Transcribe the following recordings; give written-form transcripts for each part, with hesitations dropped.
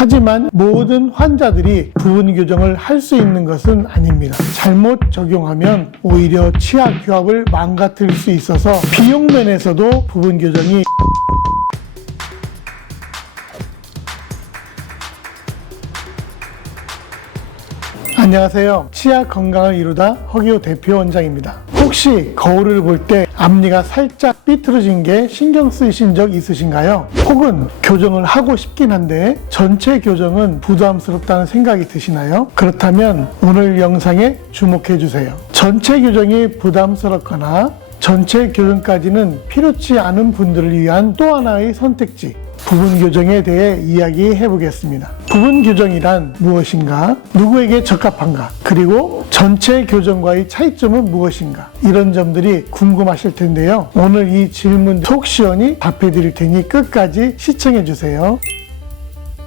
하지만 모든 환자들이 부분 교정을 할 수 있는 것은 아닙니다. 잘못 적용하면 오히려 치아 교합을 망가뜨릴 수 있어서 비용 면에서도 부분 교정이 안녕하세요. 치아 건강을 이루다 허기호 대표 원장입니다. 혹시 거울을 볼 때 앞니가 살짝 삐뚤어진 게 신경 쓰이신 적 있으신가요? 혹은 교정을 하고 싶긴 한데 전체 교정은 부담스럽다는 생각이 드시나요? 그렇다면 오늘 영상에 주목해 주세요. 전체 교정이 부담스럽거나 전체 교정까지는 필요치 않은 분들을 위한 또 하나의 선택지, 부분 교정에 대해 이야기해 보겠습니다. 부분 교정이란 무엇인가? 누구에게 적합한가? 그리고 전체 교정과의 차이점은 무엇인가? 이런 점들이 궁금하실 텐데요. 오늘 이 질문 속 시원히 답해 드릴 테니 끝까지 시청해 주세요.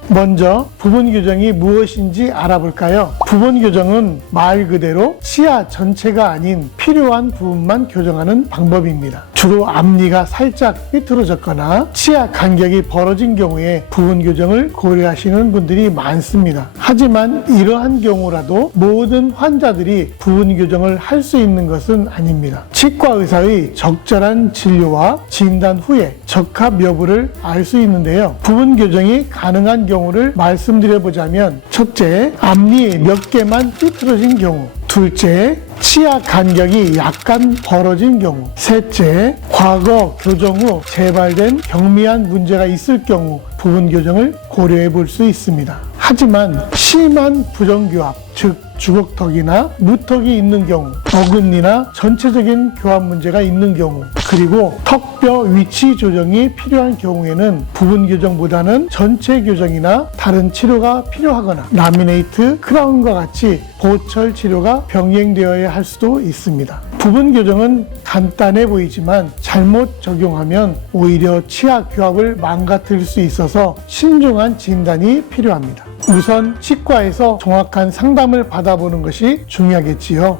먼저 부분 교정이 무엇인지 알아볼까요? 부분 교정은 말 그대로 치아 전체가 아닌 필요한 부분만 교정하는 방법입니다. 주로 앞니가 살짝 삐뚤어졌거나 치아 간격이 벌어진 경우에 부분 교정을 고려하시는 분들이 많습니다. 하지만 이러한 경우라도 모든 환자들이 부분 교정을 할 수 있는 것은 아닙니다. 치과 의사의 적절한 진료와 진단 후에 적합 여부를 알 수 있는데요. 부분 교정이 가능한 경우를 말씀드려보자면, 첫째, 앞니 몇 개만 삐뚤어진 경우, 둘째, 치아 간격이 약간 벌어진 경우, 셋째, 과거 교정 후 재발된 경미한 문제가 있을 경우 부분 교정을 고려해 볼 수 있습니다. 하지만 심한 부정교합, 즉 주걱턱이나 무턱이 있는 경우, 어금니나 전체적인 교합 문제가 있는 경우, 그리고 턱뼈 위치 조정이 필요한 경우에는 부분 교정보다는 전체 교정이나 다른 치료가 필요하거나 라미네이트, 크라운과 같이 보철 치료가 병행되어야 할 수도 있습니다. 부분 교정은 간단해 보이지만 잘못 적용하면 오히려 치아 교합을 망가뜨릴 수 있어서 신중한 진단이 필요합니다. 우선 치과에서 정확한 상담을 받아보는 것이 중요하겠지요.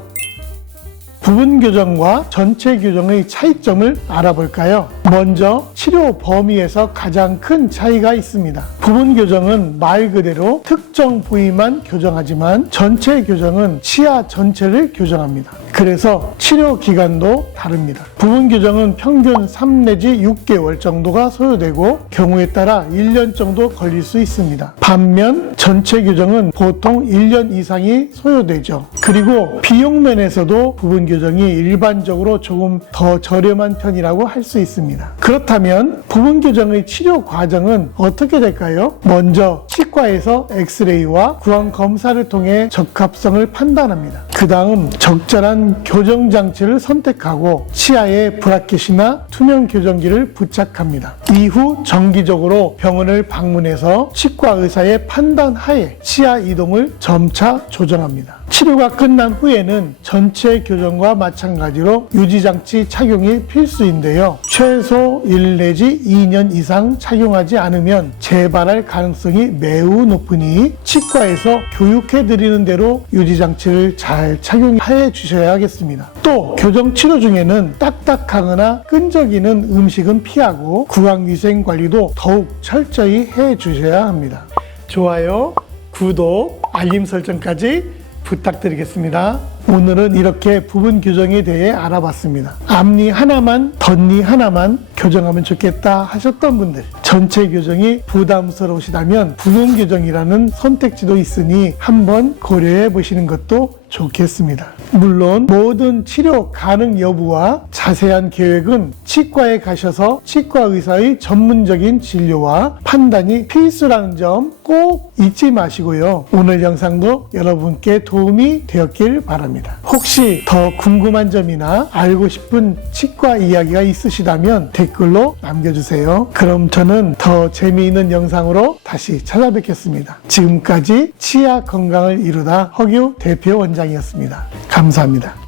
부분 교정과 전체 교정의 차이점을 알아볼까요? 먼저 치료 범위에서 가장 큰 차이가 있습니다. 부분 교정은 말 그대로 특정 부위만 교정하지만 전체 교정은 치아 전체를 교정합니다. 그래서 치료 기간도 다릅니다. 부분 교정은 평균 3 내지 6개월 정도가 소요되고 경우에 따라 1년 정도 걸릴 수 있습니다. 반면 전체 교정은 보통 1년 이상이 소요되죠. 그리고 비용 면에서도 부분 교정이 일반적으로 조금 더 저렴한 편이라고 할 수 있습니다. 그렇다면 부분 교정의 치료 과정은 어떻게 될까요? 먼저 치과에서 엑스레이와 구강 검사를 통해 적합성을 판단합니다. 그 다음 적절한 교정 장치를 선택하고 치아에 브라켓이나 투명 교정기를 부착합니다. 이후 정기적으로 병원을 방문해서 치과 의사의 판단 하에 치아 이동을 점차 조정합니다. 치료가 끝난 후에는 전체 교정과 마찬가지로 유지장치 착용이 필수인데요. 최소 1 내지 2년 이상 착용하지 않으면 재발할 가능성이 매우 높으니 치과에서 교육해드리는 대로 유지장치를 잘 착용해 주셔야 하겠습니다. 또 교정 치료 중에는 딱딱하거나 끈적이는 음식은 피하고 구강위생 관리도 더욱 철저히 해 주셔야 합니다. 좋아요, 구독, 알림 설정까지 부탁드리겠습니다. 오늘은 이렇게 부분 교정에 대해 알아봤습니다. 앞니 하나만, 덧니 하나만 교정하면 좋겠다 하셨던 분들, 전체 교정이 부담스러우시다면 부분 교정이라는 선택지도 있으니 한번 고려해 보시는 것도 좋겠습니다. 물론 모든 치료 가능 여부와 자세한 계획은 치과에 가셔서 치과 의사의 전문적인 진료와 판단이 필수라는 점 꼭 잊지 마시고요. 오늘 영상도 여러분께 도움이 되었길 바랍니다. 혹시 더 궁금한 점이나 알고 싶은 치과 이야기가 있으시다면 댓글로 남겨주세요. 그럼 저는 더 재미있는 영상으로 다시 찾아뵙겠습니다. 지금까지 치아 건강을 이루다 허기호 대표 원장이었습니다. 감사합니다.